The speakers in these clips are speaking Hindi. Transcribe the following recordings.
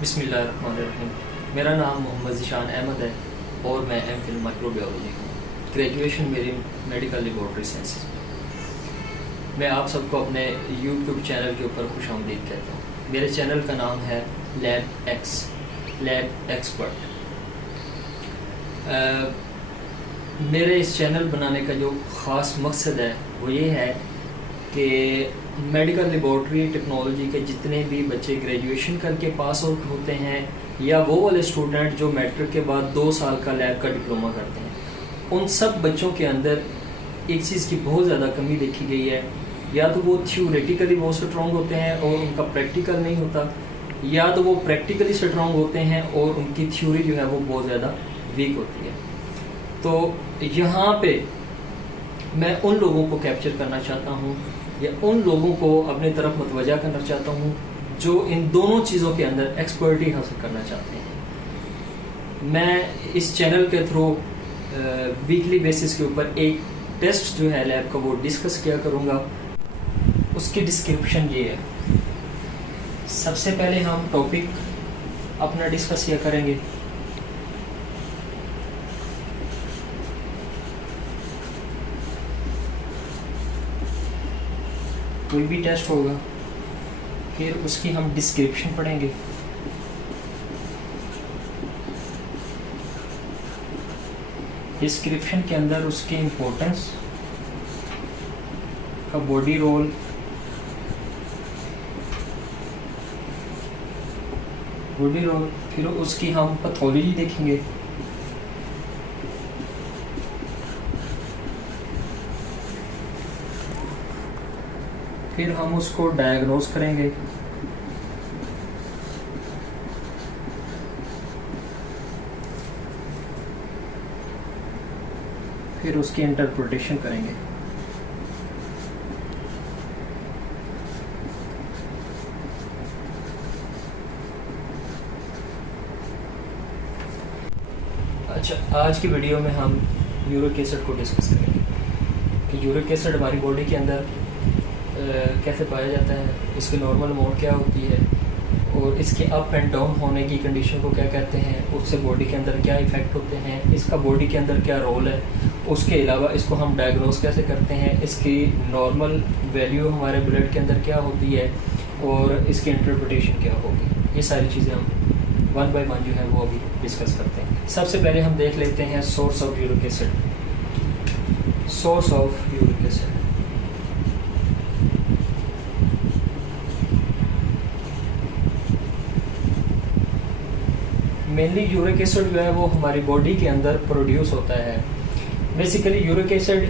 बिस्मिल्लाहिर्रहमानिर्रहीम। मेरा नाम मोहम्मद ज़ीशान अहमद है और मैं एमफिल माइक्रोबायोलॉजी हूँ। ग्रेजुएशन मेरी मेडिकल लेबॉरेटरी साइंसेस में। मैं आप सबको अपने यूट्यूब चैनल के ऊपर खुशामदीद कहता हूँ। मेरे चैनल का नाम है लैब एक्सपर्ट। मेरे इस चैनल बनाने का जो ख़ास मकसद है वो ये है कि मेडिकल लेबॉरेटरी टेक्नोलॉजी के जितने भी बच्चे ग्रेजुएशन करके पास आउट होते हैं या वो वाले स्टूडेंट जो मैट्रिक के बाद 2 साल का लैब का डिप्लोमा करते हैं, उन सब बच्चों के अंदर एक चीज़ की बहुत ज़्यादा कमी देखी गई है। या तो वो थ्योरेटिकली बहुत स्ट्रॉन्ग होते हैं और उनका प्रैक्टिकल नहीं होता, या तो वो प्रैक्टिकली स्ट्रॉन्ग होते हैं और उनकी थ्योरी जो है वो बहुत ज़्यादा वीक होती है। तो यहाँ पे मैं उन लोगों को कैप्चर करना चाहता हूँ या उन लोगों को अपने तरफ मतवजा करना चाहता हूँ जो इन दोनों चीज़ों के अंदर एक्सपर्टी हासिल करना चाहते हैं। मैं इस चैनल के थ्रू वीकली बेसिस के ऊपर एक टेस्ट जो है लैब का वो डिस्कस किया करूँगा। उसकी डिस्क्रिप्शन ये है। सबसे पहले हम टॉपिक अपना डिस्कस किया करेंगे। कोई भी टेस्ट होगा, फिर उसकी हम डिस्क्रिप्शन पढ़ेंगे। डिस्क्रिप्शन के अंदर उसकी इम्पोर्टेंस का बॉडी रोल, फिर उसकी हम पैथोलॉजी देखेंगे। फिर हम उसको डायग्नोज करेंगे। फिर उसकी इंटरप्रिटेशन करेंगे। अच्छा, आज की वीडियो में हम यूरिक एसिड को डिस्कस करेंगे कि यूरिक एसिड हमारी बॉडी के अंदर कैसे पाया जाता है, इसकी नॉर्मल अमाउंट क्या होती है और इसके अप एंड डाउन होने की कंडीशन को क्या कहते हैं, उससे बॉडी के अंदर क्या इफ़ेक्ट होते हैं, इसका बॉडी के अंदर क्या रोल है। उसके अलावा इसको हम डायग्नोस कैसे करते हैं, इसकी नॉर्मल वैल्यू हमारे ब्लड के अंदर क्या होती है और इसकी इंटरप्रिटेशन क्या होगी। ये सारी चीज़ें हम 1 बाय 1 जो है वो अभी डिस्कस करते हैं। सबसे पहले हम देख लेते हैं source of uric acid. Source of uric acid mainly uric acid जो है वो हमारी बॉडी के अंदर प्रोड्यूस होता है। Basically uric acid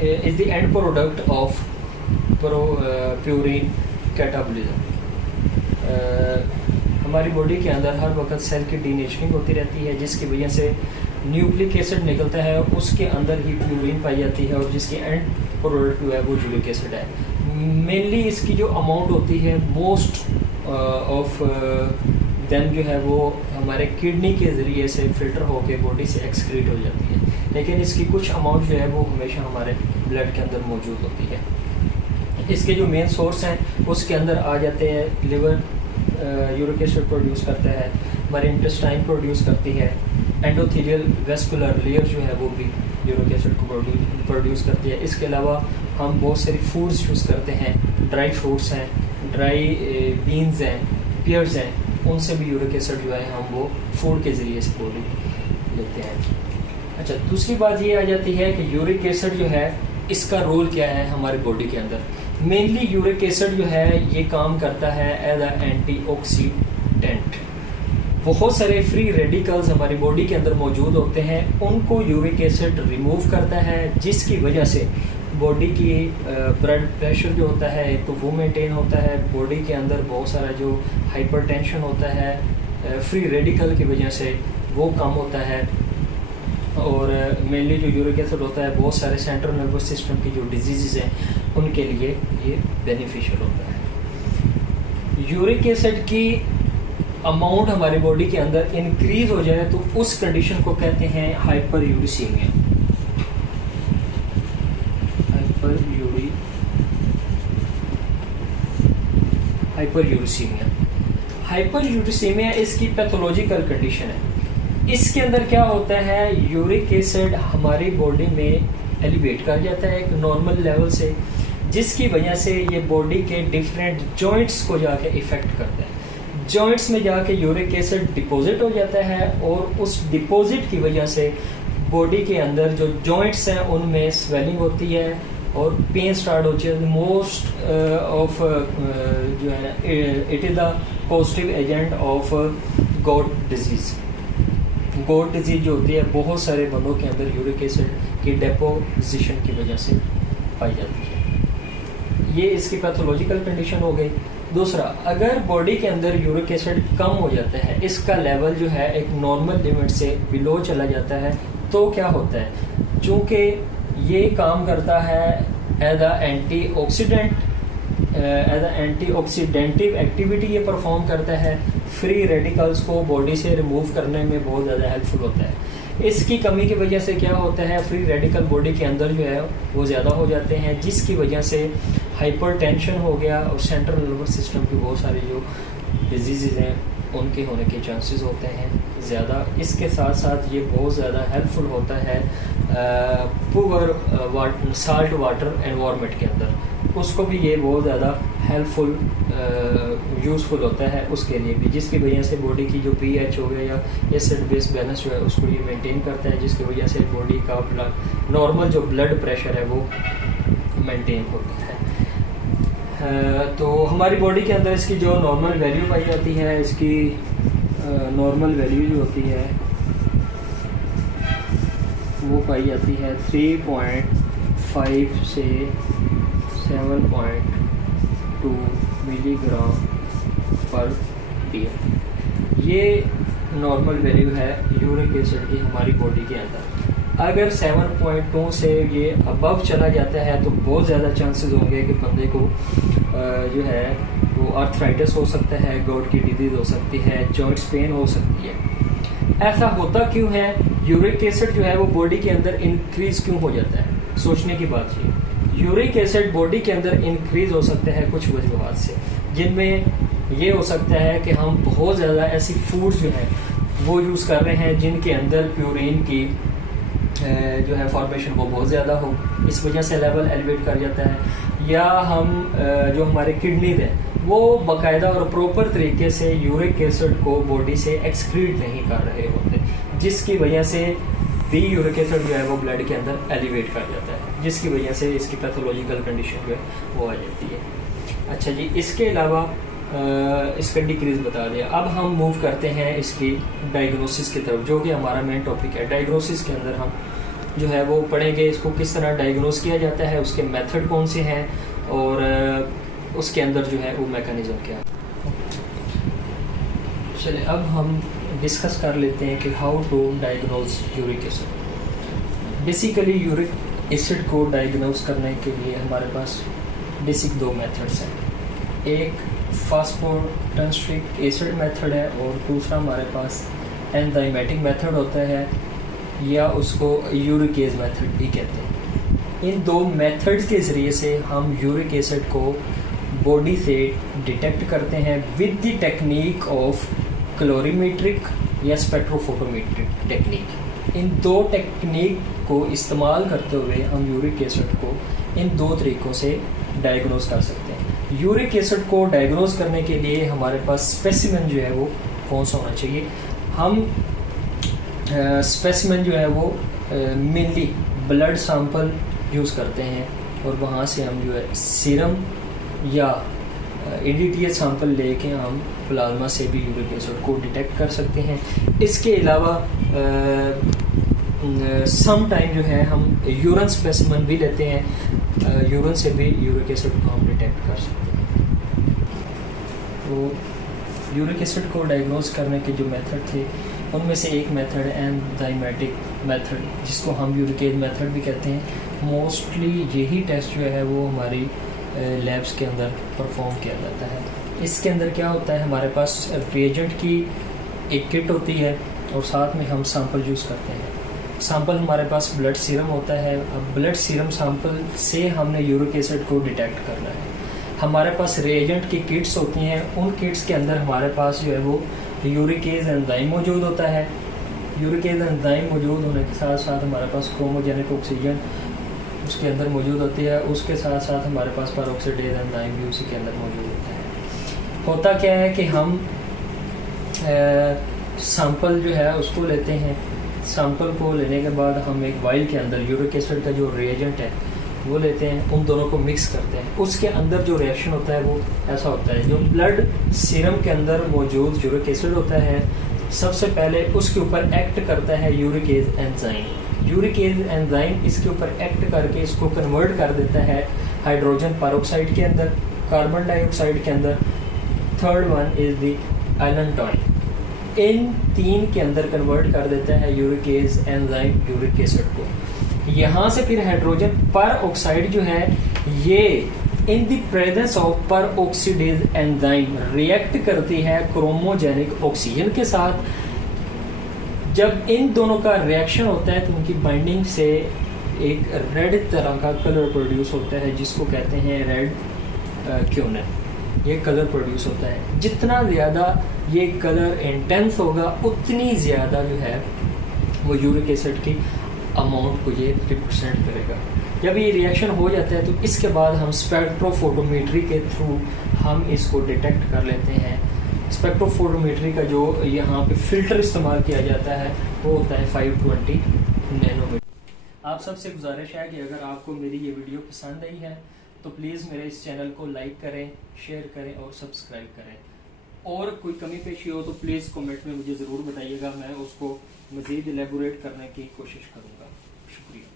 is the end product of purine catabolism. हमारी बॉडी के अंदर हर वक्त सेल की डीनेचरिंग होती रहती है, जिसकी वजह से न्यूक्लिक एसिड निकलता है, उसके अंदर ही प्यूरिन पाई जाती है और जिसकी एंड प्रोडक्ट जो है वो यूरिक एसिड है। मेनली इसकी जो अमाउंट होती है मोस्ट ऑफ देन जो है वो हमारे किडनी के ज़रिए से फिल्टर होकर बॉडी से एक्सक्रीट हो जाती है, लेकिन इसकी कुछ अमाउंट जो है वो हमेशा हमारे ब्लड के अंदर मौजूद होती है। इसके जो मेन सोर्स हैं उसके अंदर आ जाते हैं लिवर यूरिक एसिड प्रोड्यूस करता है, हमारे इंटेस्टाइन प्रोड्यूस करती है, एंडोथेलियल वेस्कुलर लेयर जो है वो भी यूरिक एसिड को प्रोड्यूस करती है। इसके अलावा हम बहुत सारी फूड्स यूज़ करते हैं, ड्राई फ्रूट्स हैं, ड्राई बीन्स हैं, पियर्स हैं, उनसे भी यूरिक एसिड जो है हम वो फूड के ज़रिए से बॉडी लेते हैं। अच्छा, दूसरी बात ये आ जाती है कि यूरिक एसिड जो है इसका रोल क्या है हमारी बॉडी के अंदर। मेनली यूरिक एसिड जो है ये काम करता है एज अ एंटीऑक्सीडेंट। बहुत सारे फ्री रेडिकल्स हमारी बॉडी के अंदर मौजूद होते हैं, उनको यूरिक एसिड रिमूव करता है, जिसकी वजह से बॉडी की ब्लड प्रेशर जो होता है तो वो मेंटेन होता है। बॉडी के अंदर बहुत सारा जो हाइपरटेंशन होता है फ्री रेडिकल की वजह से वो कम होता है। और मेनली जो यूरिक एसिड होता है बहुत सारे सेंट्रल नर्वस सिस्टम की जो डिजीज़ हैं उनके लिए ये बेनिफिशियल होता है। यूरिक एसिड की अमाउंट हमारी बॉडी के अंदर इंक्रीज हो जाए तो उस कंडीशन को कहते हैं hyper uricaemia. Hyper uricaemia hyperuricemia इसकी पैथोलॉजिकल कंडीशन है। इसके अंदर क्या होता है, यूरिक एसिड हमारी बॉडी में एलिवेट कर जाता है एक नॉर्मल लेवल से, जिसकी वजह से ये बॉडी के डिफरेंट जॉइंट्स को जाके इफेक्ट करता है। जॉइंट्स में जाके यूरिक एसिड डिपॉजिट हो जाता है और उस डिपॉजिट की वजह से बॉडी के अंदर जो जॉइंट्स हैं उनमें स्वेलिंग होती है और पेन स्टार्ट होती है। मोस्ट ऑफ जो है it is the positive agent of got disease. Got disease जो होती है बहुत सारे बंदों के अंदर यूरिक एसिड की डेपोजिशन की वजह से पाई जाती है। ये इसकी पैथोलॉजिकल कंडीशन हो गई। दूसरा, अगर बॉडी के अंदर यूरिक एसिड कम हो जाता है, इसका लेवल जो है एक नॉर्मल लिमिट से बिलो चला जाता है, तो क्या होता है, चूँकि ये काम करता है as a antioxidant, as a antioxidantive activity ये परफॉर्म करता है, फ्री रेडिकल्स को बॉडी से रिमूव करने में बहुत ज़्यादा हेल्पफुल होता है। इसकी कमी की वजह से क्या होता है, फ्री रेडिकल बॉडी के अंदर जो है वो ज़्यादा हो जाते हैं, जिसकी वजह से हाइपरटेंशन हो गया और सेंट्रल नर्वस सिस्टम की बहुत सारी जो डिजीज़ हैं उनके होने के चांसेस होते हैं ज़्यादा। इसके साथ साथ ये बहुत ज़्यादा हेल्पफुल होता है पुअर साल्ट वाटर एनवायरनमेंट के अंदर, उसको भी ये बहुत ज़्यादा हेल्पफुल यूज़फुल होता है उसके लिए भी, जिसकी वजह से बॉडी की जो पीएच हो गया या एसिड बेस बैलेंस जो है उसको ये मेंटेन करता है, जिसकी वजह से बॉडी का ब्लड नॉर्मल जो ब्लड प्रेशर है वो मेंटेन होता है। तो हमारी बॉडी के अंदर इसकी जो नॉर्मल वैल्यू पाई जाती है, इसकी नॉर्मल वैल्यू जो होती है वो पाई जाती है 3.5 से 7.2 मिलीग्राम पर pm। ये नॉर्मल वैल्यू है यूरिक एसिड की हमारी बॉडी के अंदर। अगर 7.2 से ये अबव चला जाता है तो बहुत ज़्यादा चांसेस होंगे कि बंदे को जो है वो आर्थराइटिस हो सकता है, गॉट की डिजीज़ हो सकती है, जॉइंट्स पेन हो सकती है। ऐसा होता क्यों है, यूरिक एसिड जो है वो बॉडी के अंदर इंक्रीज क्यों हो जाता है? सोचने की बात ये, यूरिक एसिड बॉडी के अंदर इंक्रीज हो सकता है कुछ वजूहात से, जिनमें ये हो सकता है कि हम बहुत ज़्यादा ऐसी फूड्स जो है वो यूज़ कर रहे हैं जिनके अंदर प्यूरिन की जो है फॉर्मेशन वो बहुत ज़्यादा हो, इस वजह से लेवल एलिवेट कर जाता है। या हम जो हमारे किडनीज हैं वो बाकायदा और प्रॉपर तरीके से यूरिक एसिड को बॉडी से एक्सक्रीट नहीं कर रहे होते, जिसकी वजह से भी यूरिक एसिड जो है वो ब्लड के अंदर एलिवेट कर जाता है, जिसकी वजह से इसकी पैथोलॉजिकल कंडीशन जो है वो आ जाती है। अच्छा जी, इसके अलावा इसका डिक्रीज बता दिया। अब हम मूव करते हैं इसकी डायग्नोसिस की तरफ, जो कि हमारा मेन टॉपिक है। डायग्नोसिस के अंदर हम जो है वो पढ़ेंगे इसको किस तरह डायग्नोस किया जाता है, उसके मेथड कौन से हैं और उसके अंदर जो है वो मैकेनिज्म क्या है। चलिए अब हम डिस्कस कर लेते हैं कि how to diagnose uric acid. Basically uric acid को डायग्नोज करने के लिए हमारे पास बेसिक दो मेथड्स हैं। एक फास्फोटेंस्टिक एसिड मेथड है और दूसरा हमारे पास एंजाइमेटिक मेथड होता है, या उसको यूरिकेज मेथड भी कहते हैं। इन दो मेथड्स के ज़रिए से हम यूरिक एसिड को बॉडी से डिटेक्ट करते हैं with the technique of calorimetric या स्पेक्ट्रोफोटोमेट्रिक टेक्निक। इन दो टेक्निक को इस्तेमाल करते हुए हम यूरिक एसिड को इन दो तरीक़ों से डायग्नोज कर सकते हैं। यूरिक एसिड को डायग्नोज करने के लिए हमारे पास स्पेसिमेन जो है वो कौन सा होना चाहिए। हम स्पेसिमेन जो है वो मेनली ब्लड सैंपल यूज़ करते हैं और वहाँ से हम जो है सीरम या EDTA सैंपल लेके हम प्लाज्मा से भी यूरिक एसिड को डिटेक्ट कर सकते हैं। इसके अलावा सम टाइम जो है हम यूरिन स्पेसिमेन भी लेते हैं, यूरिन से भी यूरिक एसिड को हम डिटेक्ट कर सकते हैं। तो यूरिक एसिड को डायग्नोज करने के जो मेथड थे उनमें से एक मेथड है एंजाइमेटिक मेथड, जिसको हम यूरिकेज मेथड भी कहते हैं। मोस्टली यही टेस्ट जो है वो हमारी लैब्स के अंदर परफॉर्म किया जाता है। इसके अंदर क्या होता है, हमारे पास रिएजेंट की एक किट होती है और साथ में हम सैंपल यूज़ करते हैं। सैंपल हमारे पास ब्लड सीरम होता है। अब ब्लड सीरम सैंपल से हमने यूरिक एसिड को डिटेक्ट करना है। हमारे पास रिएजेंट की किट्स होती हैं, उन किट्स के अंदर हमारे पास जो है वो यूरिकेज एंजाइम मौजूद होता है। यूरिकेज एंजाइम मौजूद होने के साथ साथ हमारे पास क्रोमोजेनिक ऑक्सीजन उसके अंदर मौजूद होती है, उसके साथ साथ हमारे पास पेरोक्सिडेज एंजाइम भी उसी के अंदर मौजूद होता है। होता क्या है कि हम सैंपल जो है उसको लेते हैं, सैंपल को लेने के बाद हम एक वाइल के अंदर यूरिक एसिड का जो रिएजेंट है वो लेते हैं, उन दोनों को मिक्स करते हैं। उसके अंदर जो रिएक्शन होता है वो ऐसा होता है, जो ब्लड सीरम के अंदर मौजूद यूरिक एसिड होता है सबसे पहले उसके ऊपर एक्ट करता है यूरिकेज एंजाइम। यूरिकेज एंजाइम इसके ऊपर एक्ट करके इसको कन्वर्ट कर देता है हाइड्रोजन पेरोक्साइड के अंदर, कार्बन डाइऑक्साइड के अंदर। Third one is the allantoin, इन तीन के अंदर कन्वर्ट कर देता है यूरिकेज एंजाइम यूरिक एसिड को। यहाँ से फिर हाइड्रोजन पर ऑक्साइड जो है ये इन द प्रेजेंस ऑफ पर ऑक्सीडेज एंजाइम रिएक्ट करती है क्रोमोजेनिक ऑक्सीजन के साथ। जब इन दोनों का रिएक्शन होता है तो उनकी बाइंडिंग से एक रेड तरह का कलर प्रोड्यूस होता है जिसको कहते हैं रेड क्यूनन। ये कलर प्रोड्यूस होता है, जितना ज़्यादा ये कलर इंटेंस होगा उतनी ज़्यादा जो है वो यूरिक एसिड की अमाउंट को ये रिप्रेजेंट करेगा। जब ये रिएक्शन हो जाता है तो इसके बाद हम स्पेक्ट्रोफोटोमेट्री के थ्रू हम इसको डिटेक्ट कर लेते हैं। स्पेक्ट्रोफोटोमेट्री का जो यहाँ पे फिल्टर इस्तेमाल किया जाता है वो होता है 520 नैनोमीटर। आप सबसे गुजारिश है कि अगर आपको मेरी ये वीडियो पसंद आई है तो प्लीज़ मेरे इस चैनल को लाइक करें, शेयर करें और सब्सक्राइब करें। और कोई कमी पेशी हो तो प्लीज़ कमेंट में मुझे ज़रूर बताइएगा, मैं उसको मज़ीद एलेबोरेट करने की कोशिश करूँगा। शुक्रिया।